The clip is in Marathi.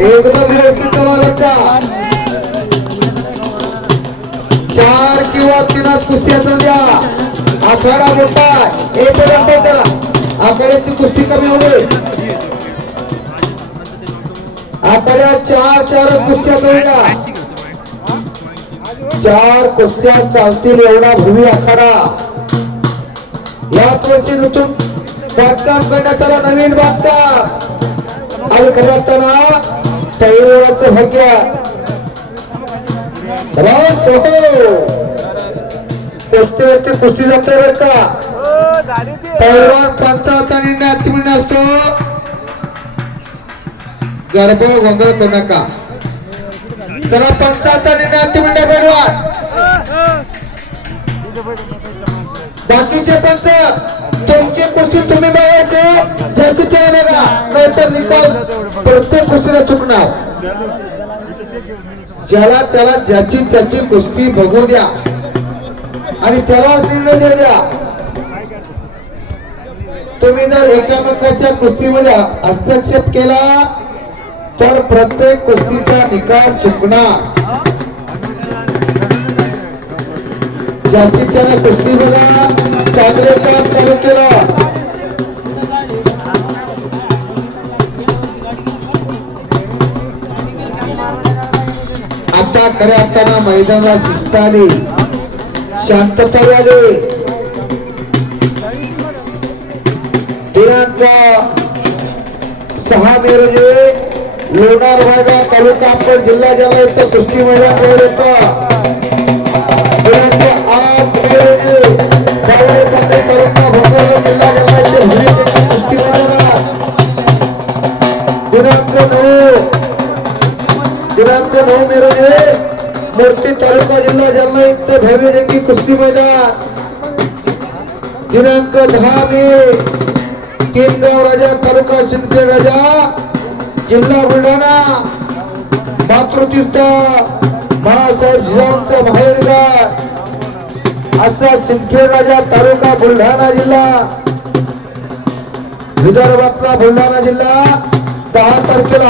एकदम व्यवस्थित चार किंवा तीनाच कुस्ती असू द्या. आखाडा मोठा आहे. एक त्याला आखाड्याची कुस्ती कमी होईल आखाड्या चार चार कुस्त्या करू द्या. चार कुस्त्या चालतील एवढा भूमी आखाडा. याच वर्षी नूतन बांधकाम करण्यात आला नवीन बांधकाम आणि खरं असताना पैलवानाचं भाग्या हो राव कुस्तीवरती कुस्ती जाते बरं का? पैलवान पंचावता निर्णय अंतिम असतो. गर्भ गोंधळ करू नका. चला पंचावता निर्णय अंतिम निर्णय पैलवान बाकीचे पंच तुमची कुस्ती तुम्ही बघायचे. जर तिथे बघा नाहीतर निकाल. प्रत्येक कुस्तीला चुकणार. ज्याला त्याला ज्याची त्याची कुस्ती बघू द्या. आणि त्याला निर्णय द्या. तुम्ही जर एकामेकाच्या कुस्तीमध्ये हस्तक्षेप केला तर प्रत्येक कुस्तीचा निकाल चुकणार. ज्याची त्याला कुस्ती बघा चांगले आता खऱ्या असताना मैदानाला शिस्त आली शांतता आली दिनांक सहा मे रोजी लोणार भागा तालुका अंबड जिल्हा जवळ इथं कुस्ती मैदान जवळ येतं. दिनांक आठ मे रोजी जावळे पाटे तालुका भोकर जिल्हा जवळ इथे कुस्ती मैदानात. दिनांक नऊ दिनांक नऊ मे रोजी तालुका जिल्हा जालना इथे भव्य जंगी कुस्ती मैदान. दिनांक दहा मे केनगाव राजा तालुका सिंदखेड राजा जिल्हा बुलढाणा. मातृतीर्थ बाळासाहेब जिजाऊंचा बाहेरगाव असा सिंदखेड राजा तालुका बुलढाणा जिल्हा. विदर्भातला बुलढाणा जिल्हा दहा तारखेला.